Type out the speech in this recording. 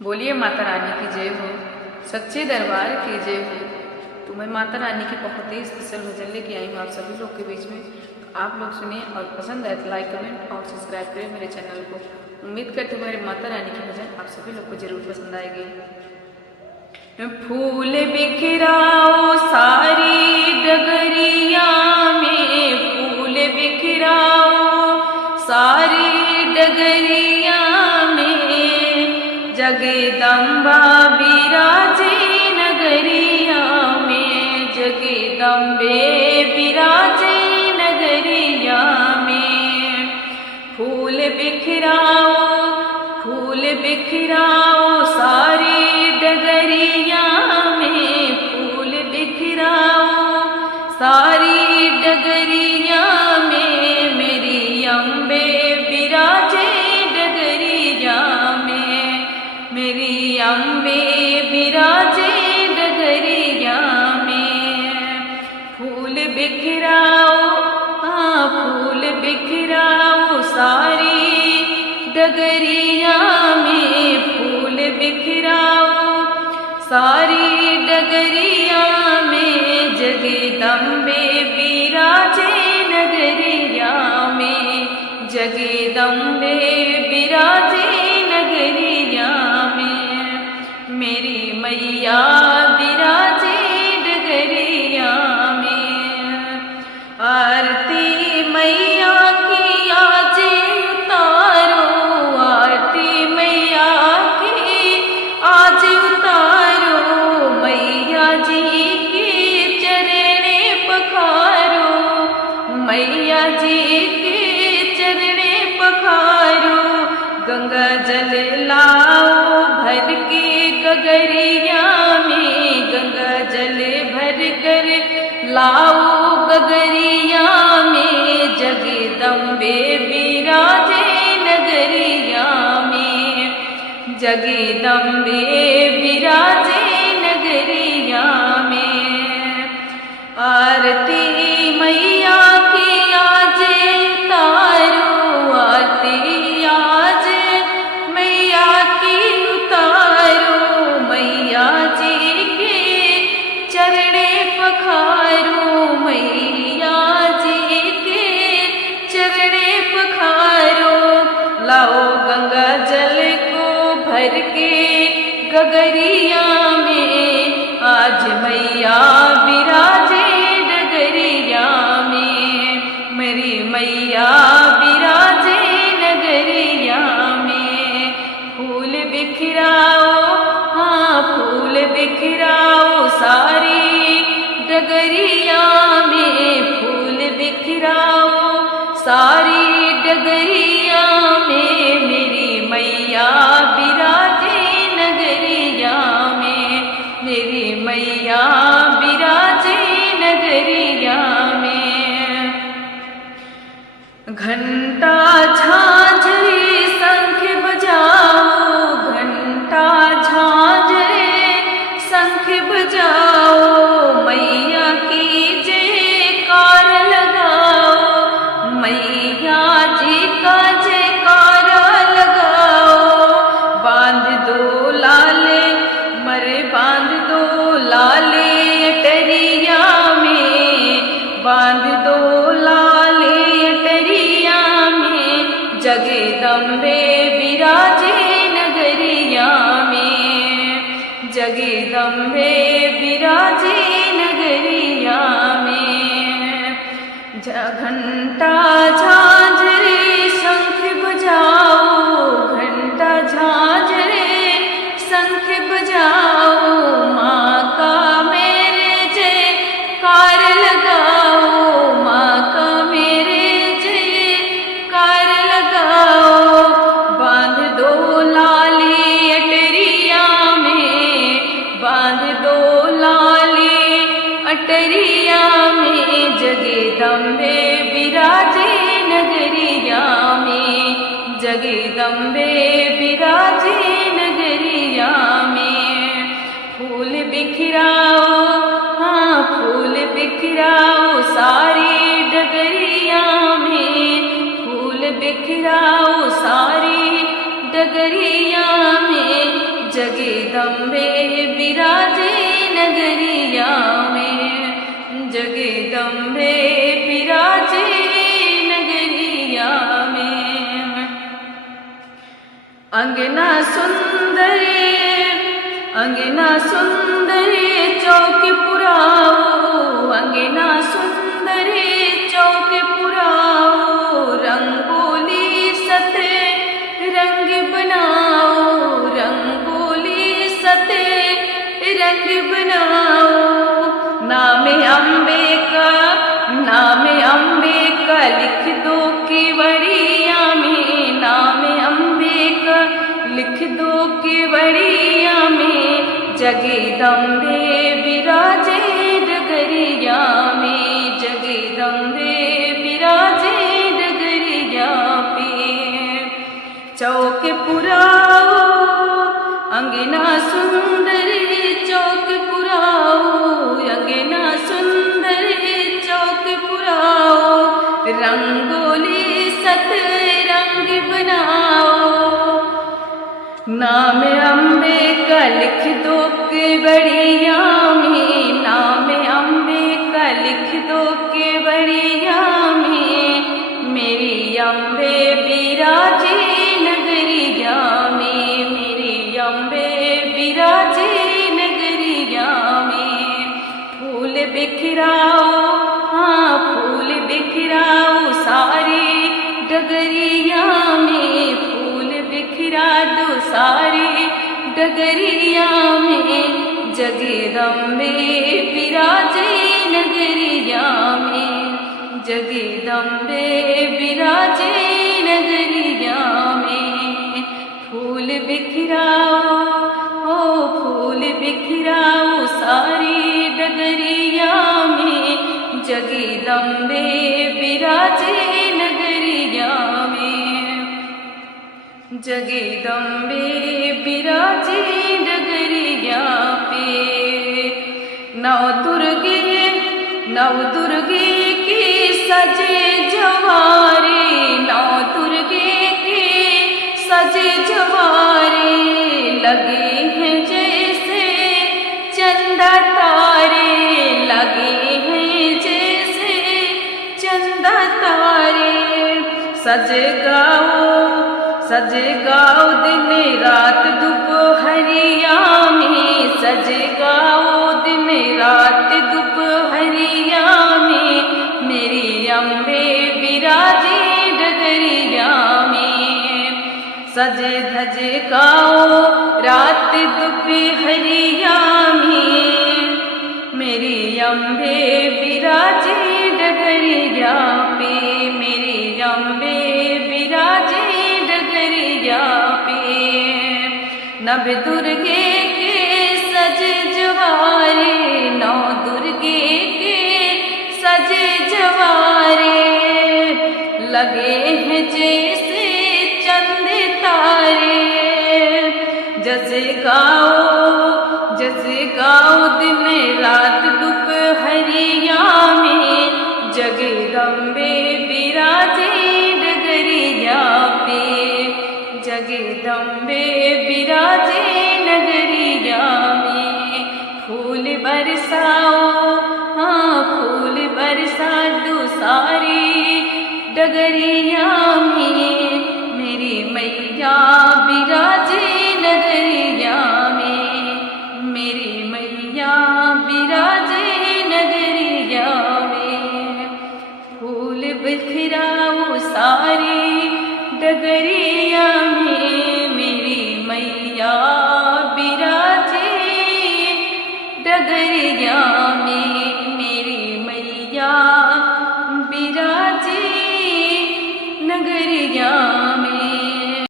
बोलिए माता रानी की जय हो, सच्चे दरबार की जय हो। तो मैं माता रानी की बहुत ही स्पेशल भजन लेके आई हूँ आप सभी लोग के बीच में। तो आप लोग सुनिए और पसंद आए तो लाइक कमेंट और सब्सक्राइब करें मेरे चैनल को। उम्मीद करते हुए मेरे माता रानी की भजन आप सभी लोग को जरूर पसंद आएगी। फूल बिखराओ सारी डगरिया में, फूल बिखराओ सारी डगरिया में, जगदम्बा बिराजे नगरिया में, जगदम्बे बिराजे नगरिया में। फूल बिखराओ, फूल बिखराओ सारी डगरिया में, फूल बिखराओ सारी डगरिया में, मेरी अम्बे बिराजे डगरिया में, मेरी अम्बे बिराजे डगरिया में। फूल बिखराओ, हाँ फूल बिखराओ सारी डगरिया में, फूल बिखराओ सारी डगरिया में, जगदम्बे बिराजे नगरिया में, जगदम्बे बिराजे नगरिया में, मेरी मैया बिराजे डगरिया में। आरती मैया की आज उतारो, आरती मैया की आज उतारो, मैया जी के चरणे पखारो, मैया जी के चरणे पखारो। गंगा जल लाओ भर के गगरिया में, गंगा जल भर कर लाओ गगरिया में, जगदम्बे बिराजे नगरिया में, जगदम्बे बिराजे नगरिया में। आरती मैया की आज उतारो, आरती आज मैया की उतारो, मैया जी के चरणे पखारो, मैया जी के चरणे पखारो। लाओ गंगा जल को भर के गगरिया में, आज मैया बिराजे डगरिया में, मेरी मैया बिराजे नगरिया में। फूल बिखराओ, हाँ फूल बिखराओ सारी डगरिया में, फूल बिखराओ सारी डगरिया में, मेरी मैया बिराजे नगरिया में, मेरी मैया बिराजे नगरिया में। घंटा झांझरी शंख बजाओ, घंटा झांझरे शंख बजाओ, मैया की जयकार लगाओ, मैया जी का जयकारा लगाओ। बांध दो लाले मरे, बांध दो लाले अटरिया में, बांध दो लाले अटरिया में, जगदम्बे बिराजे नगरिया में, जगदम्बे बिराजे नगरिया में। घंटा झांझरे शंख बजाओ, घंटा झांझरे शंख बजाओ, माँ का मेरे जयकार लगाओ, माँ का मेरे जयकार लगाओ। बांध दो लाली अटरिया में, बांध दो लाली अटरिया में, जगदम्बे बिराजे नगरिया में, जगदम्बे बिराजे नगरिया में। फूल बिखराओ, हाँ फूल बिखराओ सारी डगरिया में, फूल बिखराओ सारी डगरिया में, जगदम्बे विराजे नगरिया में, जगदम्बे विराजे नगरिया में। अंगना सुंदर, अंगना सुंदर चौक पुराओ, अंगना सुंदर चौक पुराओ, रंगोली सते रंग बनाओ, रंगोली सते रंग बनाओ। नाम अम्बे का, नाम अम्बे का लिख दो केवड़िया में, नाम अम्बे का लिख दो केवड़िया में। जगदम्बे विराजे डगरिया में, जगदम्बे विराजे डगरिया पे। चौक पुराओ अंगना सुंदर चौक पुराओ, अंगना सुंदर चौक पुराओ, रंगोली सत रंग बनाओ। नाम अम्बे का लिख दो केवड़िया में, नाम अम्बे का लिख दो केवड़िया में। मेरी अम्बे विराजे नगरिया में, मेरी अम्बे विराजे नगरिया में। फूल बिखराओ, हाँ फूल बिखराओ सारी डगरिया में, फूल बिखरा दो सारी डगरिया में। जगदम्बे विराजे नगरिया में, जगदम्बे विराजे नगरिया में। फूल बिखराओ, ओ फूल बिखराओ सारी डगरिया में, जगदम्बे विराजे नगरिया में, जगदम्बे विराजे डगरिया पे। नव दुर्गे, नव दुर्गे के सजे जवारे, नव दुर्गे के सजे जवारे। लगे हैं जैसे चंदा तारे, लगे हैं जैसे चंदा तारे। सजे गाओ, सजे गाओ दिन रात दोपहरिया में, सजे गाओ दिन रात दोपहरिया में। मेरी अम्बे विराजे डगरिया में, सजे धजे गाओ रात दोपहरिया में। मेरी अम्बे विराजे डगरिया पे, मेरी अम्बे विराजे डगरिया पे। नव दुर्गे के सजे जवारे, नौ दुर्गे के सजे जवारे। लगे हैं जैसे चंद तारे। जैसे गाओ, जैसे गाओ दिन रात दोपहरिया में। जगदम्बे विराजे डगरिया पे, जगदम्बे विराजे नगरिया में। फूल बरसाओ, हाँ फूल बरसा दो सारी डगरिया